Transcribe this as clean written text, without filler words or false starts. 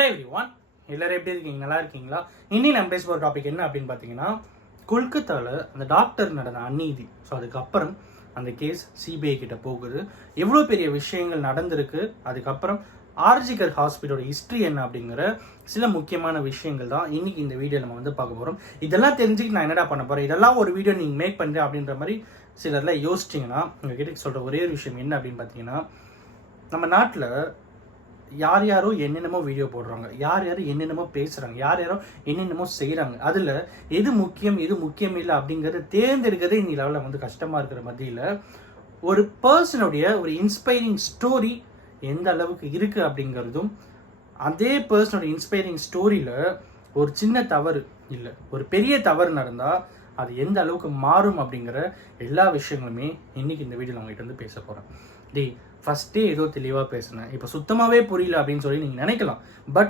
Hello everyone, எல்லாரும் எப்படி இருக்கீங்க? நல்லா இருக்கீங்களா? இன்னி நம்ம பேச போகிற டாபிக் என்ன அப்படின்னு பார்த்தீங்கன்னா, கொல்கத்தாவில் அந்த டாக்டர் நடந்த அநீதி. ஸோ அதுக்கப்புறம் அந்த கேஸ் சிபிஐ கிட்ட போகுது. எவ்வளோ பெரிய விஷயங்கள் நடந்திருக்கு, அதுக்கப்புறம் ஆர்ஜிகர் ஹாஸ்பிட்டலோட ஹிஸ்ட்ரி என்ன அப்படிங்கிற சில முக்கியமான விஷயங்கள் தான் இன்னைக்கு இந்த வீடியோ நம்ம வந்து பார்க்க போகிறோம். இதெல்லாம் தெரிஞ்சுக்கிட்டு நான் என்னடா பண்ண போகிறேன், இதெல்லாம் ஒரு வீடியோ நீங்கள் மேக் பண்ணுறேன் அப்படின்ற மாதிரி சிலர்லாம் யோசிச்சிங்கன்னா, உங்ககிட்ட சொல்கிற ஒரே ஒரு விஷயம் என்ன அப்படின்னு பார்த்தீங்கன்னா, நம்ம நாட்டில் யார் யாரோ என்னென்னமோ வீடியோ போடுறாங்க, யார் யாரும் என்னென்னமோ பேசுகிறாங்க, யார் யாரோ என்னென்னமோ செய்கிறாங்க. அதில் எது முக்கியம் எது முக்கியம் இல்லை அப்படிங்கிறத தேர்ந்தெடுக்கிறதே இந்த லெவலில் வந்து கஷ்டமாக இருக்கிற மத்தியில் ஒரு பர்சனுடைய ஒரு இன்ஸ்பைரிங் ஸ்டோரி எந்த அளவுக்கு இருக்குது அப்படிங்கிறதும், அதே பர்சனோட இன்ஸ்பைரிங் ஸ்டோரியில் ஒரு சின்ன தவறு இல்லை ஒரு பெரிய தவறு நடந்தால் அது எந்த அளவுக்கு மாறும் அப்படிங்கிற எல்லா விஷயங்களுமே இன்னைக்கு இந்த வீடியோவில் உங்ககிட்ட வந்து பேச போகிறேன். ஃபஸ்ட்டே ஏதோ தெளிவாக பேசினேன், இப்போ சுத்தமாகவே புரியல அப்படின்னு சொல்லி நீங்கள் நினைக்கலாம். பட்